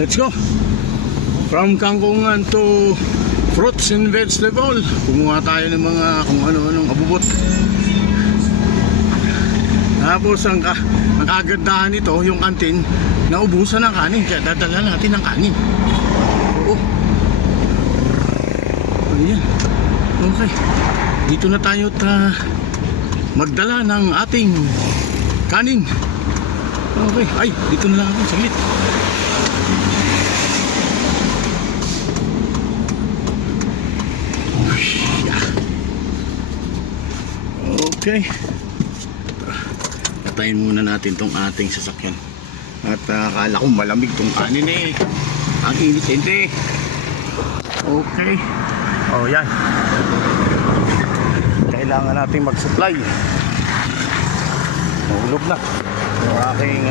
Let's go. From kangkungan to fruits and vegetable. Kumuha tayo ng mga kung ano-anong abubot. Tapos ang kagandahan nito, yung kantin, naubusan ng kanin. Kaya dadala natin ng kanin. Oo. Ayan. Okay. Dito na tayo magdala ng ating kanin. Okay. Ay, dito na lang ako. Saglit. Okay. Patayin muna natin tong ating sasakyan. At akala ko malamig tong kanin eh. Ang init. Okay. Oh, yan. Kailangan natin mag-supply. Mahulog na yung aking